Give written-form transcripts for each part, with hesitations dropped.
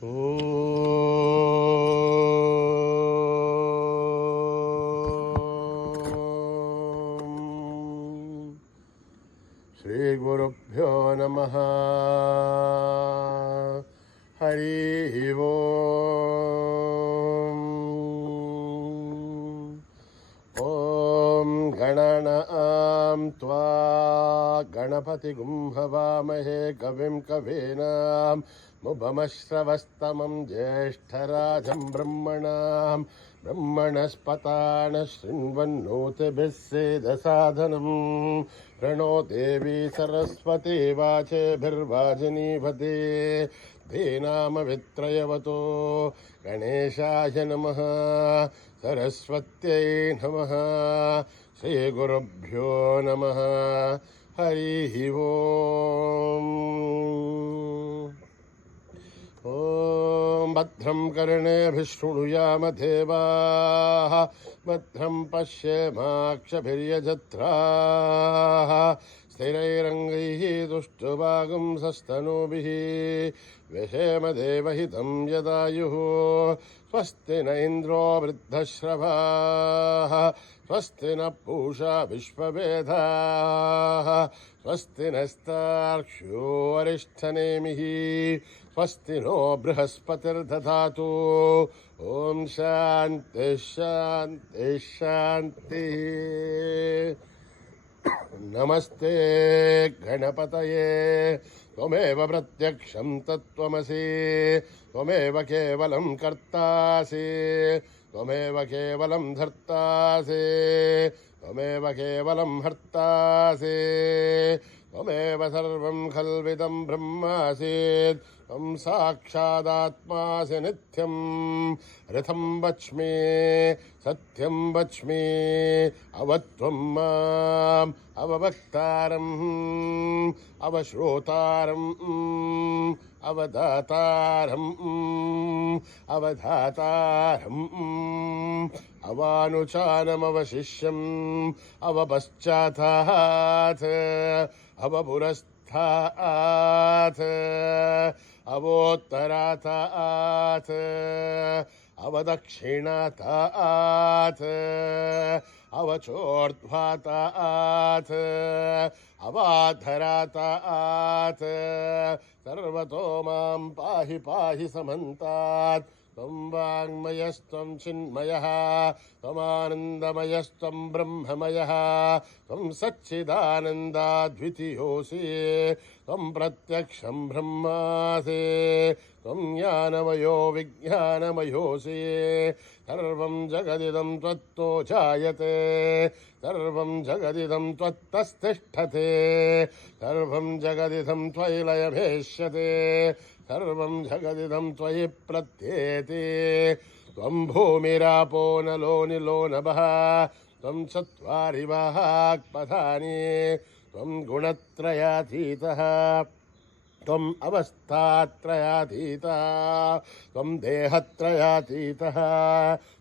శ్రీ గురుభ్యో నమః. హరి ఓం. ఓం గణానాం త్వా గణపతిగుం హవామహే కవిం కవీనాం ముభమశ్రవస్తమం జ్యేష్ఠరాజం బ్రహ్మణాం బ్రహ్మణస్పతాన శృణ్వన్నోతిభిः సేదసాదనం. ప్రణో దేవీ సరస్వతి వాచేభిర్వాజినీవతే. ధీనామవిత్రయవతో గణేశాయ నమః. సరస్వత్యై నమః. శ్రీగురుభ్యో నమః. హరి ఓం. ఓం భద్రం కర్ణేభిः శృణుయామ దేవాः. భద్రం పశ్యేమాక్షభిర్యజత్రాः. స్థిరైరంగైः దుష్టువాగుంసస్తనూభిः వ్యశేమ దేవహితం యదాయుः. స్వస్తి న ఇంద్రో వృద్ధశ్రవాः. స్వస్తి న పూషా విశ్వవేదాः. స్వస్తి నస్తార్క్ష్యో అరిష్ఠనేమిః. స్వస్తి నో బృహస్పతిర్దధాతు. ఓం శాంతి శాంతి శాంతి. నమస్తే గణపతయే. త్వమేవ ప్రత్యక్షం తత్వమసి. త్వమేవ కేవలం కర్తాసి. త్వమేవ కేవలం ధర్తాసి. త్వమేవ కేవలం హర్తాసి. త్వమేవ సర్వం ఖల్విదం బ్రహ్మాసి. త్వం సాక్షాదాత్మాసి నిత్యం. ఋతం వచ్మి సత్యం వచ్మి. అవత్వం మాం అవవక్తారం అవశ్రోతారం అవదాతారం అవధాతారం అవానుచానమవశిష్యం అవపశ్చాతాత్ అవపురస్థాత్ అవోత్తరాతాత్ అవదక్షిణాతాత్ అవచోర్ధ్వాతాత్ అవాధరాతాత్. సర్వతో మాం పాహి పాహి సమంతాత్. త్వం వాङ्मयस्त्वं చిన్మయః. త్వమానందమయస్త్వం బ్రహ్మమయః. త్వం సచ్చిదానందాద్వితీయోऽసి. త్వం ప్రత్యక్షం బ్రహ్మాసి. త్వం జ్ఞానమయో విజ్ఞానమయోऽసి. సర్వం జగదిదం త్వత్తో జాయతే. సర్వం జగదిదం త్వత్తస్థిష్ఠతే. సర్వం జగదిదం త్వయి లయభేష్యతే. సర్వం జగదిదం త్వయి ప్రత్యేతి. త్వం భూమిరాపో నలో నిలో నభః. త్వం చత్వారి వాక్పథాని. త్వం గుణత్రయాతీతః. త్వం అవస్థాత్రయాతీతః. త్వం దేహత్రయాతీతః.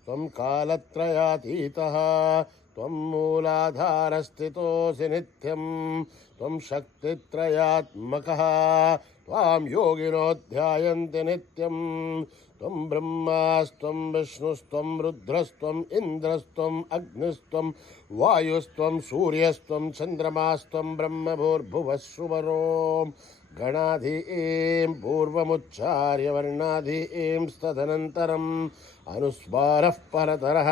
త్వం కాలత్రయాతీతః. త్వం మూలాధారస్థితోऽసి నిత్యం. త్వం శక్తిత్రయాత్మకః. త్వాం యోగినో ధ్యాయంతి నిత్యం. త్వం బ్రహ్మాస్త్వం విష్ణుస్త్వం రుద్రస్త్వం ఇంద్రస్త్వం అగ్నిస్త్వం వాయుస్త్వం సూర్యస్త్వం చంద్రమాస్త్వం బ్రహ్మభూర్భువస్సువరోం. గణాధీం పూర్వముచ్చార్య వర్ణాధీం తదనంతరం అనుస్వారః పరతరః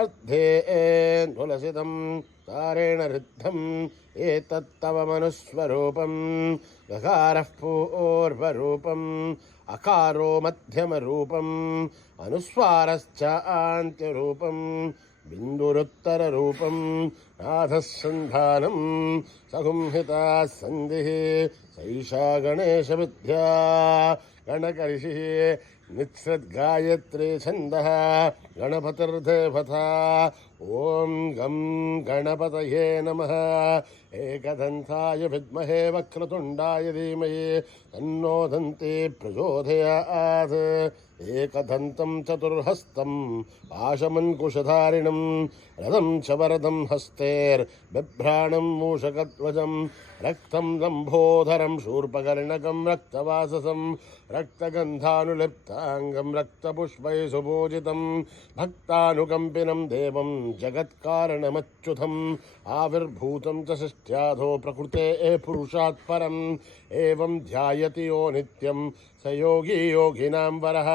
అర్థేన్నులసితం తారేణ రుద్ధం. ఏతత్తవ మనుస్వరూపం. గకారః పూర్వరూపం. అకారో మధ్యమరూపం. అనుస్వారశ్చ ఆంత్యరూపం. బిందురుత్తరరూపం. నాథస్సంధానం సగుంహితా సంధిః. సైషా గణేశ విద్యా గణకర్షిః. నిత్సద్గాయత్రీ ఛందః గణపతిర్దేవతా. ఓం గం గణపతయే నమః. ఏకదంతాయ విద్మహే వక్రతుండాయ ధీమహి తన్నో దంతి ప్రచోదయాత్. ఏకదంతం చతుర్హస్తం పాశమంకుశధారిణం రథం చ వరదం హస్తేర్బిభ్రాణం మూషకధ్వజం రక్తం లంబోదరం శూర్పకర్ణకం రక్తవాససం రక్తగంధానులిప్తాంగం రక్తపుష్పై సుపూజితం భక్తానుకంపినం దేవం జగత్కారణమచ్యుతం ఆవిర్భూతం చ సృష్ట్యాధో ప్రకృతే పురుషాత్ పరం ఏవం ధ్యాయతి యో నిత్యం స యోగి యోగినాం వరః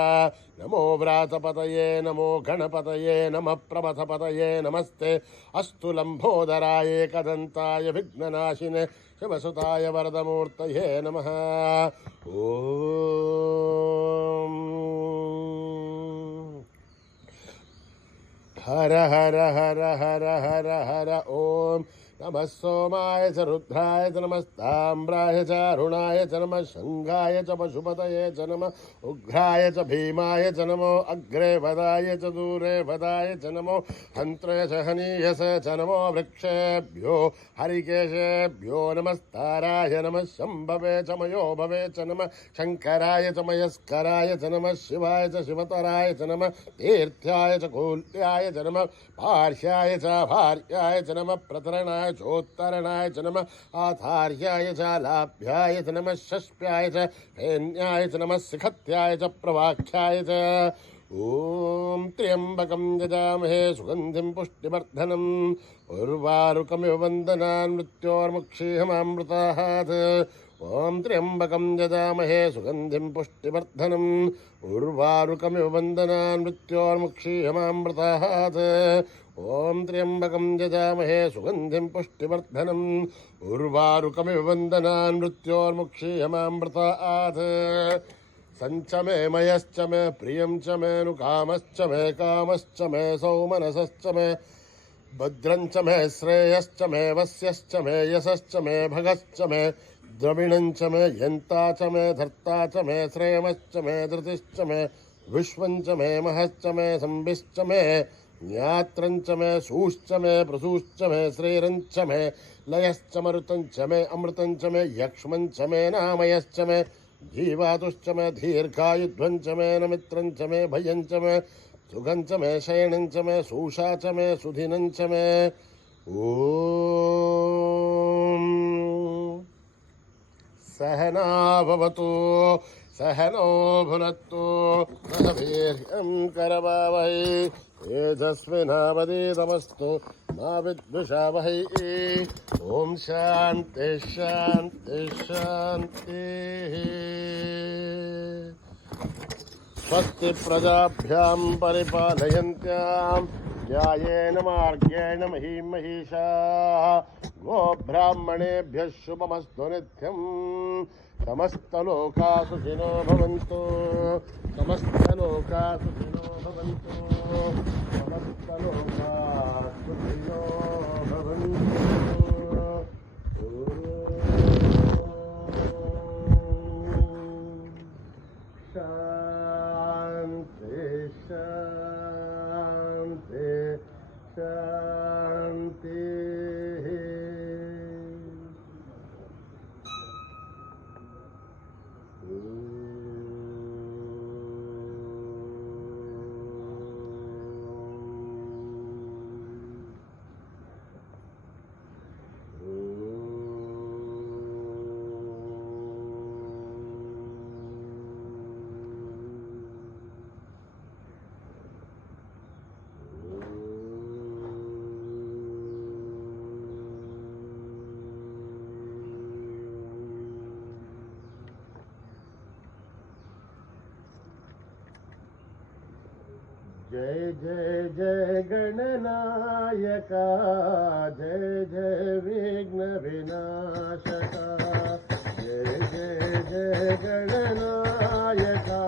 నమో వ్రాతపతయే నమో గణపతయే నమ ప్రమథపతయే నమస్తే అస్తు లంబోదరాయ ఏకదంతాయ విఘ్ననాశినే శివసుతాయ వరదమూర్తయే నమః. ఓం హర హర హర హర హర హర ఓం నమః సోమాయ చ రుద్రాయ చ నమస్తామ్రాయ చ అరుణాయ చ నమః శంఘాయ చ పశుపతయే చ నమః ఉగ్రాయ చ భీమాయ చ నమో అగ్రే వదాయ చ దూరే వదాయ చ నమో హంత్రయ చ హనీయస చ నమో వృక్షేభ్యో హరికేశేభ్యో నమస్తారాయ నమః శంభవే చ మయోభవే చ నమః శంకరాయ చ మయస్కరాయ చ నమః శివాయ చ శివతరాయ చ నమః తీర్థ్యాయ చ కూల్యాయ చ నమః పార్శ్యాయ చ భార్యాయ చ నమః ప్రతరణాయ చోత్తరణాయ చ నమః ఆధార్యాయ చ లాభ్యాయ చ నమః షష్ప్యాయ చ హేన్యాయ చ నమః శిఖత్యాయ చ ప్రవాఖ్యాయ చ. ఓం త్ర్యంబకం యజామహే సుగంధిం పుష్టివర్ధనం ఉర్వారుకమివ వందనాన్ మృత్యోర్ముక్షీహమామృతాహాత్. ఓం త్ర్యంబకం యజామహే సుగంధిం పుష్టివర్ధనం ఉర్వారుకమివ వందనాన్ మృత్యోర్ముక్షీహమామృతాహాత్. ఓం త్ర్యంబకం యజామహే సుగంధిం పుష్టివర్ధనం ఉర్వారుకమివ వందనాన్ మృత్యోర్ముక్షీహమామృతాహాత్. సంచ మే మయశ్చ మే ప్రియం చ మే ను కామశ్చ మే కామశ్చ మే సౌమనసశ్చ మే భద్రం చ మే శ్రేయశ్చ మే వస్యశ్చ మే యశశ్చ మే భగశ్చ మే ద్రవిణం చ మే యంతా చ మే ధర్తా చ మే శ్రేయమశ్చ మే ధృతిశ్చ మే విశ్వం చ మే మహశ్చ మే సంభిశ్చ మే జ్ఞాత్రం చ మే సూశ్చ మే ప్రసూశ్చ మే శ్రీరం చ మే లయశ్చ మరుతం చ మే అమృతం చ మే యక్ష్మం చ మే నామయశ్చ మే జీవాతుశ్చ మే దీర్ఘాయుధ్వం చ మే నమిత్రం చ మే భయం చ మే సుఖం చ మే శయనం చ మే సూషా చ మే సుధినం చ మే. ఓం సహనా భవతు సహనో భునత్తు సహ వీర్యం కరవావహై తేజస్వినావధీతమస్తు మా విద్విషావహై. ఓం శాంతి శాంతి శాంతి. స్వస్తి ప్రజాభ్యాం పరిపాలయంత్యాం న్యాయేన మార్గేణ మహీం మహిషాః గోబ్రాహ్మణేభ్యः శుభమస్తు నిత్యం. సమస్తలోకా సుఖినో భవంతు సమస్తలోకా సుఖినో భవంతు సమస్తలోకా సుఖినో భవంతు. శాంతి శాంతి శాంతి. जय जय जय गणनायका जय जय विघ्न विनाशका जय जय जय गणनायका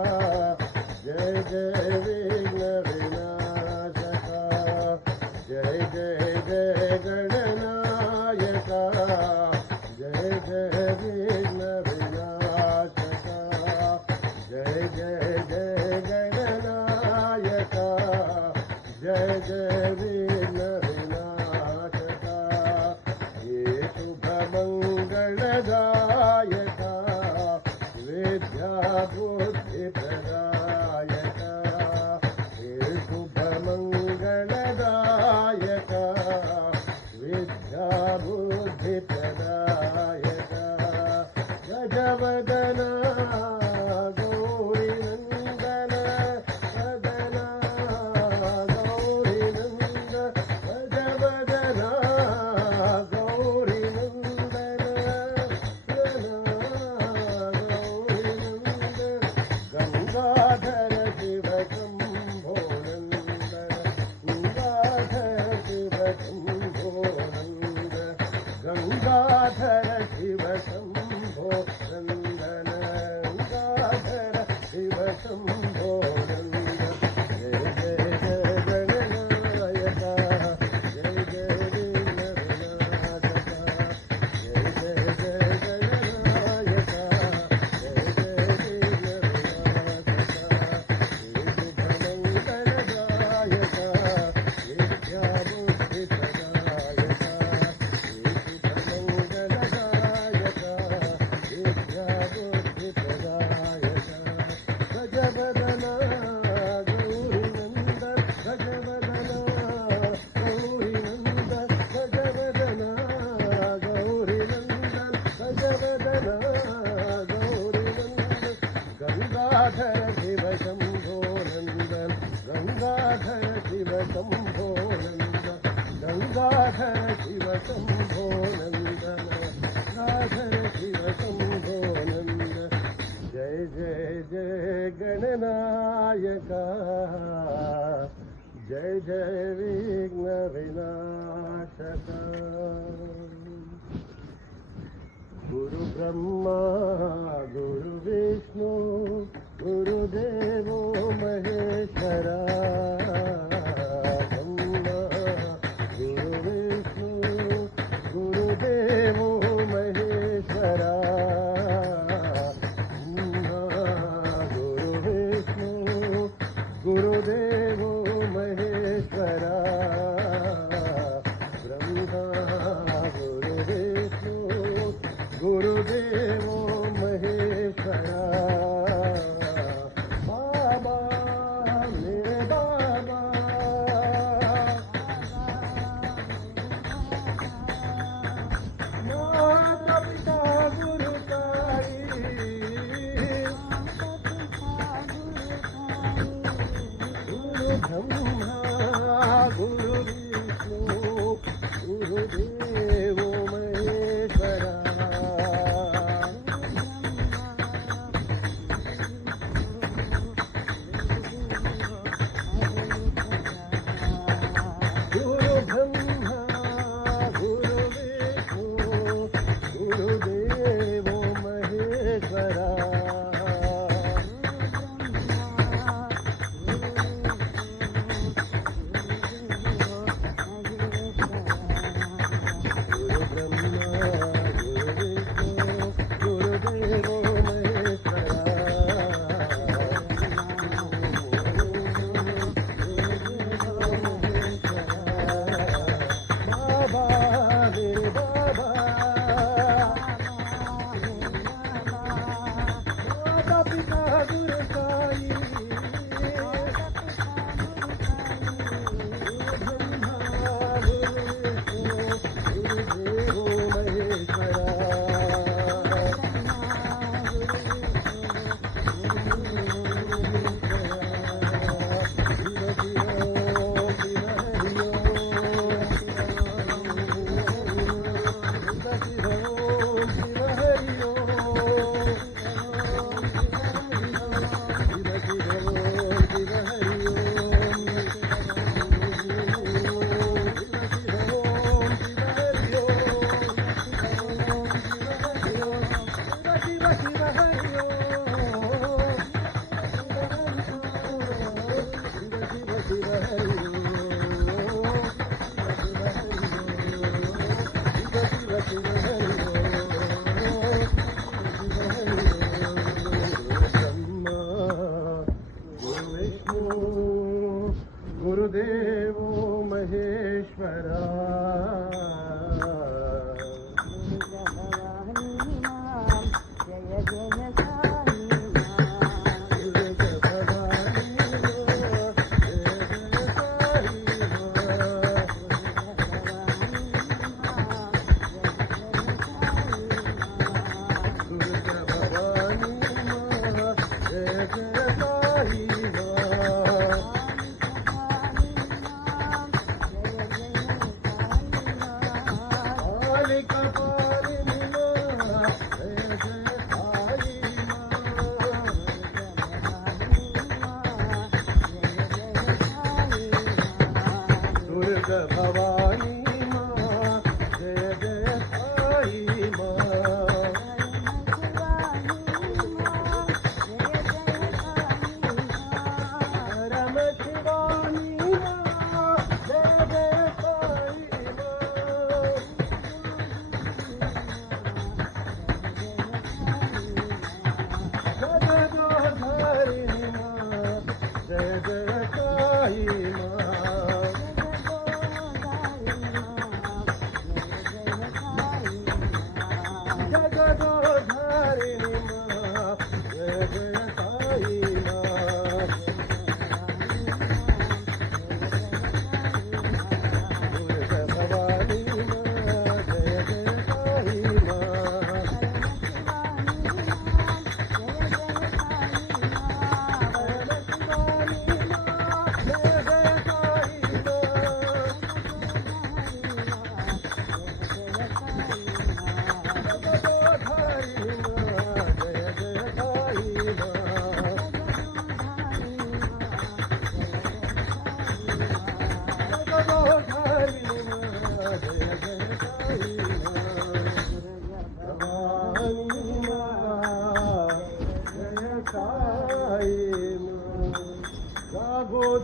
जय जय विघ्न विनाशका जय जय जय गणनायका जय जय विघ्न विनाशका जय जय जय गणनायका जय जय विघ्न विनाशका. ये शुभ मंगलदायका विद्या बुद्धि प्रदायका ये शुभ मंगलदायका विद्या बुद्धि प्रदायका. गजवदना गो शिव शम्भो नन्द जय जय जय गणनायक जय जय विघ्नविनाशक जय जय जय गणनायक जय जय विघ्नविनाशक गंगाधर शिव शंभो नंदन गंगाधर शिव शंभो नंदन गंगाधर शिव शंभो नंदन गंगाधर शिव शंभो नंदन जय जय जय गणनायक जय जय विघ्न विनाशक गुरु ब्रह्मा गुरु विष्णु गुरुदेवो महेश्वरा ब्रह्मा गुरु विष्णु गुरुदेवो महेश्वरा ब्रह्मा गुरु विष्णु गुरुदेवो महेश्वरा ब्रह्मा गुरु विष्णु गुरुदेवो महेश्वरा बाबा मेरे बाबा माता पिता गुरु साई गुरु ब्रह्मा गुरु विष्णु गुरुदेवो महेश्वरा गुरुदेवो महेश्वरा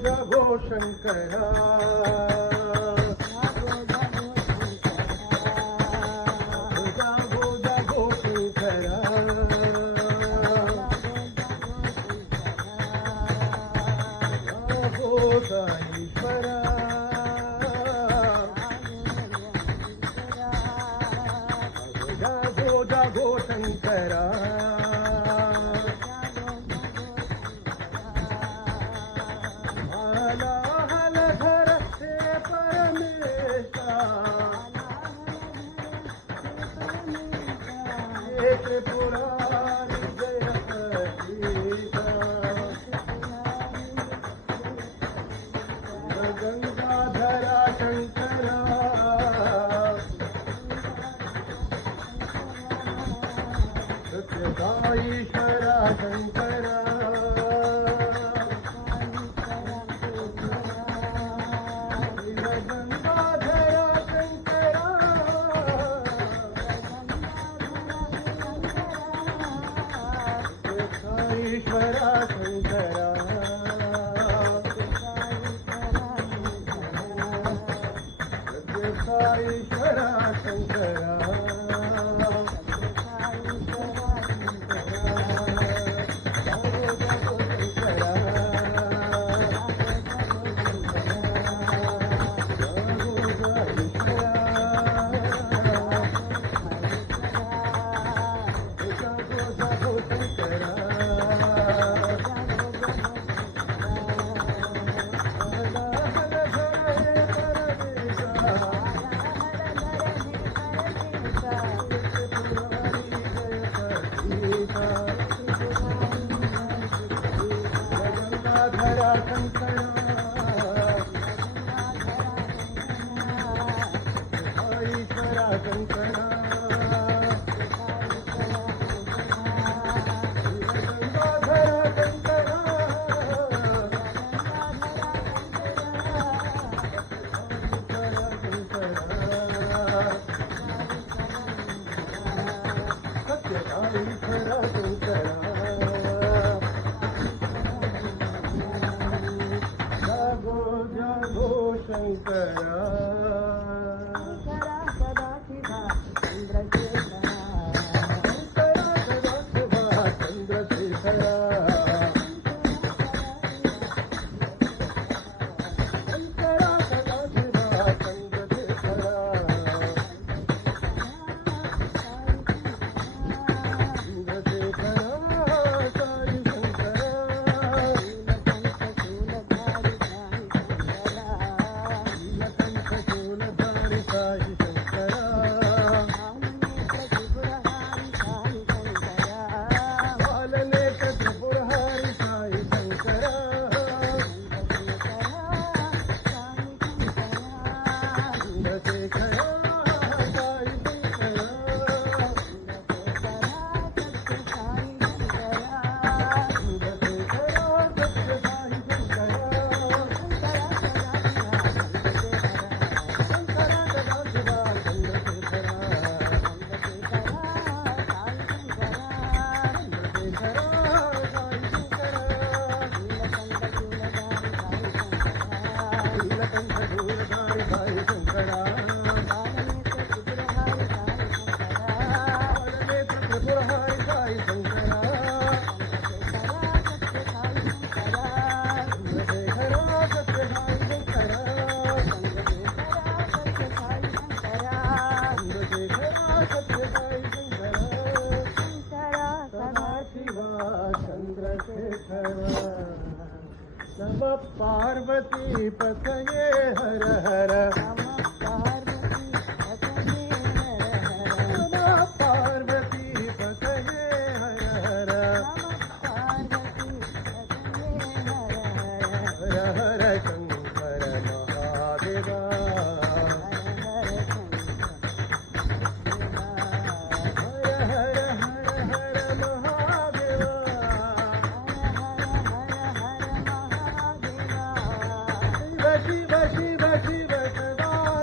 जगो शंकरा गंगाधरा शंकरा सत्यसाईश्वरा शंकरा गंगाधरा शंकरा सत्यसाईश्वरा शंकरा ईश्वरा शंकरा नमः पार्वती पतये हर हर नमः पार्वती पतये हर हर हर हर शंकर महादेवा शिव शिव शिव सदा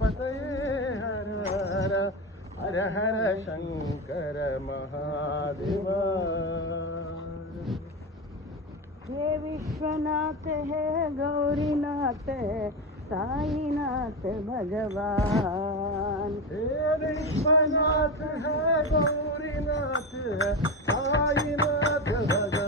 पतये हर हर हर हर शंकर महादेवा। हे विश्वनाथ हे गौरीनाथ साईनाथ भगवान। हे विश्वनाथ है गौरीनाथ है साईनाथ भगवान।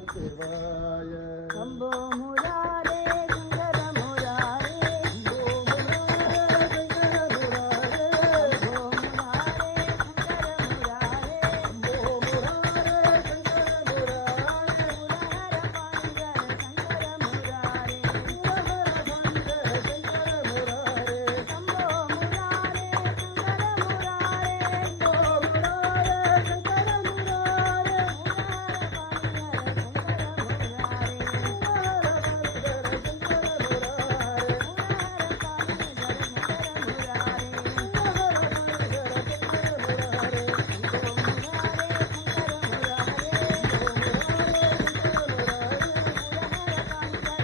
शिवाय शंभो मुरारे शंकर मुरारे शंभो मुरारे शंकर मुरारे शंभो मुरारे शंकर मुरारे शंभो मुरारे शंकर मुरारे मुरहर पांजर शंकर मुरारे मुरहर पांजर शंकर मुरारे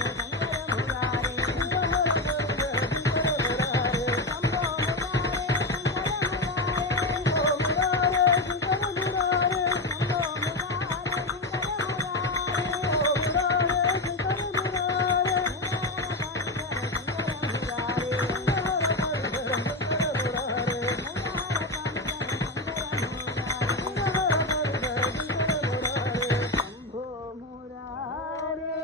शंभो मुरारे शंकर मुरारे शंभो मुरारे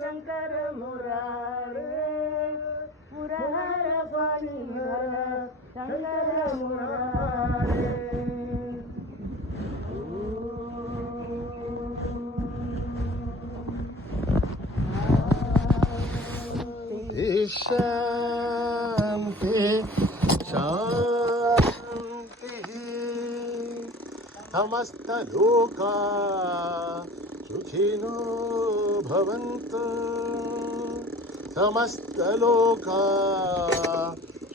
शंकर मुरारे शंकर मुरारे मुरहर पांजर शंकर मुरारे शांति शांति समस्तलोका सुखिनो भवन्तु समस्तलोका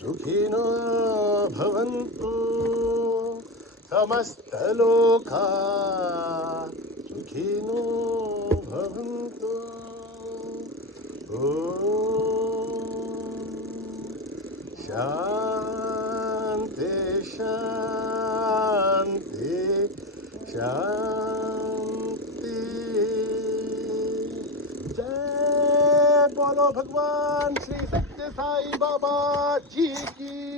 सुखिनो भवन्तु समस्तलोका सुखिनो भवन्तु शांति शांति शांति जय बोलो भगवान श्री सत्य साई बाबा जी की